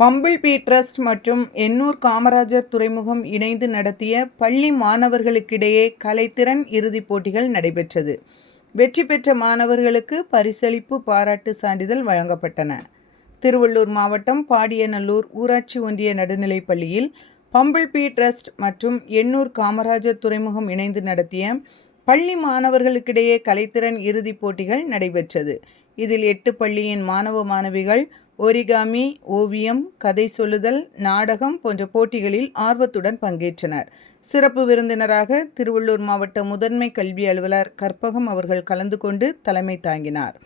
Bumble பீ trust மற்றும் எண்ணூர் காமராஜர் துறைமுகம் இணைந்து நடத்திய பள்ளி மாணவர்களுக்கிடையே கலைத்திறன் இறுதிப் போட்டிகள் நடைபெற்றது. வெற்றி பெற்ற மாணவர்களுக்கு பரிசளிப்பு பாராட்டு சான்றிதழ் வழங்கப்பட்டன. திருவள்ளூர் மாவட்டம் பாடியநல்லூர் ஊராட்சி ஒன்றிய நடுநிலைப் பள்ளியில் பம்பிள் பீ டிரஸ்ட் மற்றும் எண்ணூர் காமராஜர் துறைமுகம் இணைந்து நடத்திய பள்ளி மாணவர்களுக்கிடையே கலைத்திறன் இறுதிப் போட்டிகள் நடைபெற்றது. இதில் 8 பள்ளியின் மாணவ மாணவிகள் ஓரிகாமி, ஓவியம், கதை சொல்லுதல், நாடகம் போன்ற போட்டிகளில் ஆர்வத்துடன் பங்கேற்றனர். சிறப்பு விருந்தினராக திருவள்ளூர் மாவட்ட முதன்மை கல்வி அலுவலர் கற்பகம் அவர்கள் கலந்து கொண்டு தலைமை தாங்கினார்.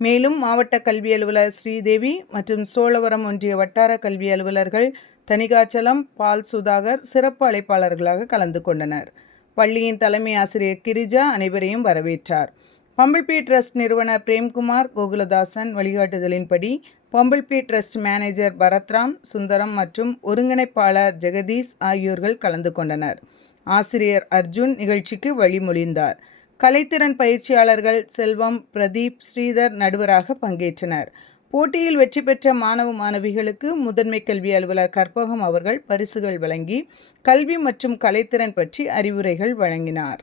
மேலும் மாவட்ட கல்வி அலுவலர் ஸ்ரீதேவி மற்றும் சோழவரம் ஒன்றிய வட்டார கல்வி அலுவலர்கள் தணிகாச்சலம், பால் சுதாகர் சிறப்பு அழைப்பாளர்களாக கலந்து கொண்டனர். பள்ளியின் தலைமை ஆசிரியர் கிரிஜா அனைவரையும் வரவேற்றார். பம்பிள் பீ டிரஸ்ட் நிறுவனர் பிரேம்குமார் கோகுலதாசன் வழிகாட்டுதலின்படி பம்பிள் பீ டிரஸ்ட் மேனேஜர் பரத்ராம், சுந்தரம் மற்றும் ஒருங்கிணைப்பாளர் ஜெகதீஷ் ஆகியோர்கள் கலந்து கொண்டனர். ஆசிரியர் அர்ஜுன் நிகழ்ச்சிக்கு வழிமொழிந்தார். கலைத்திறன் பயிற்சியாளர்கள் செல்வம், பிரதீப், ஸ்ரீதர் நடுவராக பங்கேற்றனர். போட்டியில் வெற்றி பெற்ற மாணவ மாணவிகளுக்கு முதன்மை கல்வி அலுவலர் கற்பகம் அவர்கள் பரிசுகள் வழங்கி கல்வி மற்றும் கலைத்திறன் பற்றி அறிவுரைகள் வழங்கினார்.